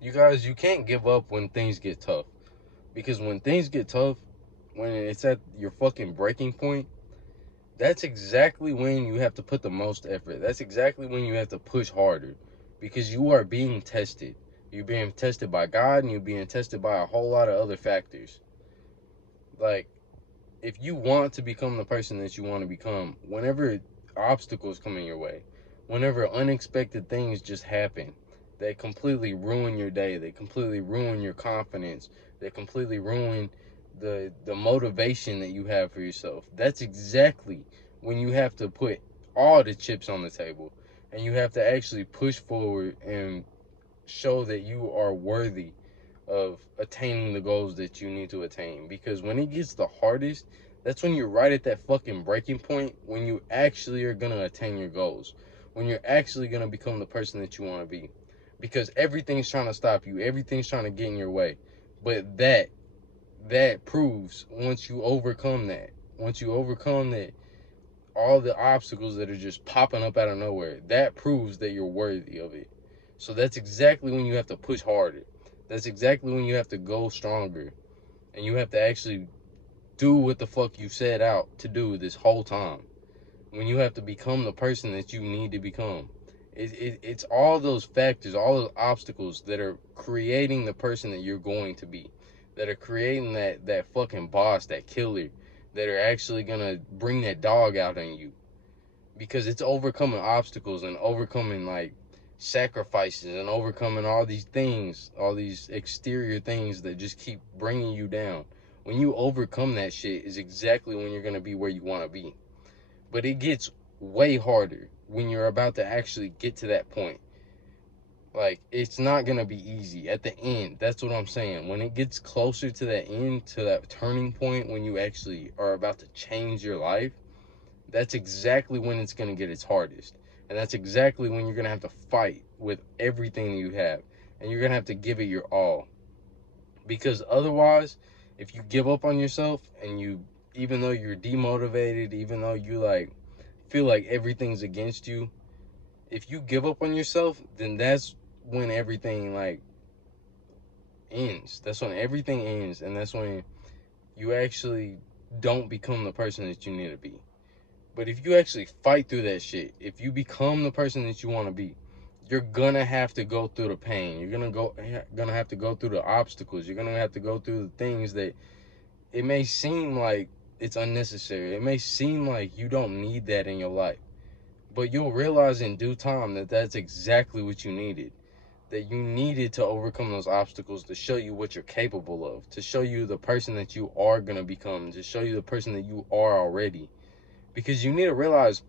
You guys, you can't give up when things get tough. Because when things get tough, when it's at your fucking breaking point, that's exactly when you have to put the most effort. That's exactly when you have to push harder. Because you are being tested. You're being tested by God and you're being tested by a whole lot of other factors. Like, if you want to become the person that you want to become, whenever obstacles come in your way, whenever unexpected things just happen that completely ruin your day, they completely ruin your confidence, they completely ruin the motivation that you have for yourself. That's exactly when you have to put all the chips on the table and you have to actually push forward and show that you are worthy of attaining the goals that you need to attain. Because when it gets the hardest, that's when you're right at that fucking breaking point when you actually are gonna attain your goals. When you're actually gonna become the person that you wanna be. Because everything's trying to stop you, everything's trying to get in your way. But that proves once you overcome that all the obstacles that are just popping up out of nowhere, that proves that you're worthy of it. So that's exactly when you have to push harder. That's exactly when you have to go stronger. And you have to actually do what the fuck you set out to do this whole time. When you have to become the person that you need to become. It's all those factors, all those obstacles that are creating the person that you're going to be. That are creating that fucking boss, that killer. That are actually going to bring that dog out in you, because it's overcoming obstacles and overcoming like sacrifices and overcoming all these things, all these exterior things that just keep bringing you down. When you overcome that shit is exactly when you're going to be where you want to be. But it gets way harder when you're about to actually get to that point. Like, it's not going to be easy at the end. That's what I'm saying. When it gets closer to that end, to that turning point, when you actually are about to change your life, that's exactly when it's going to get its hardest. And that's exactly when you're going to have to fight with everything you have. And you're going to have to give it your all. Because otherwise, if you give up on yourself and you, even though you're demotivated, even though you like feel like everything's against you, if you give up on yourself, then that's when everything like ends. That's when everything ends. And that's when you actually don't become the person that you need to be. But if you actually fight through that shit, if you become the person that you want to be, you're gonna have to go through the pain. You're gonna have to go through the obstacles. You're gonna have to go through the things that it may seem like it's unnecessary. It may seem like you don't need that in your life. But you'll realize in due time that that's exactly what you needed. That you needed to overcome those obstacles to show you what you're capable of, to show you the person that you are gonna become, to show you the person that you are already. Because you need to realize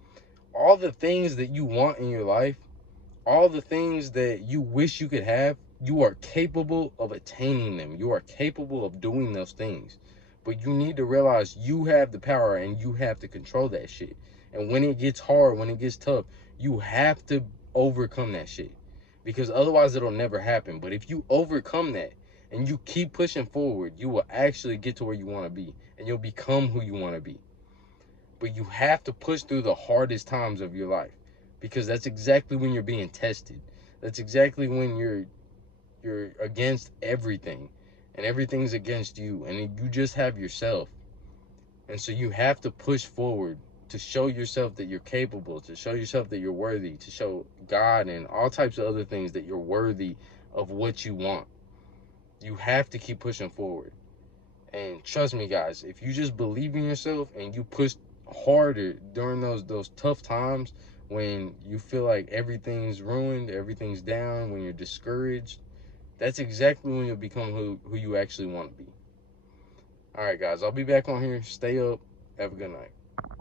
all the things that you want in your life, all the things that you wish you could have, you are capable of attaining them. You are capable of doing those things. But you need to realize you have the power and you have to control that shit. And when it gets hard, when it gets tough, you have to overcome that shit. Because otherwise it'll never happen. But if you overcome that and you keep pushing forward, you will actually get to where you want to be. And you'll become who you want to be. But you have to push through the hardest times of your life, because that's exactly when you're being tested. That's exactly when you're against everything and everything's against you and you just have yourself. And so you have to push forward to show yourself that you're capable, to show yourself that you're worthy, to show God and all types of other things that you're worthy of what you want. You have to keep pushing forward. And trust me, guys, if you just believe in yourself and you push harder during those tough times, when you feel like everything's ruined, everything's down, when you're discouraged, that's exactly when you'll become who you actually want to be. All right, guys, I'll be back on here. Stay up. Have a good night.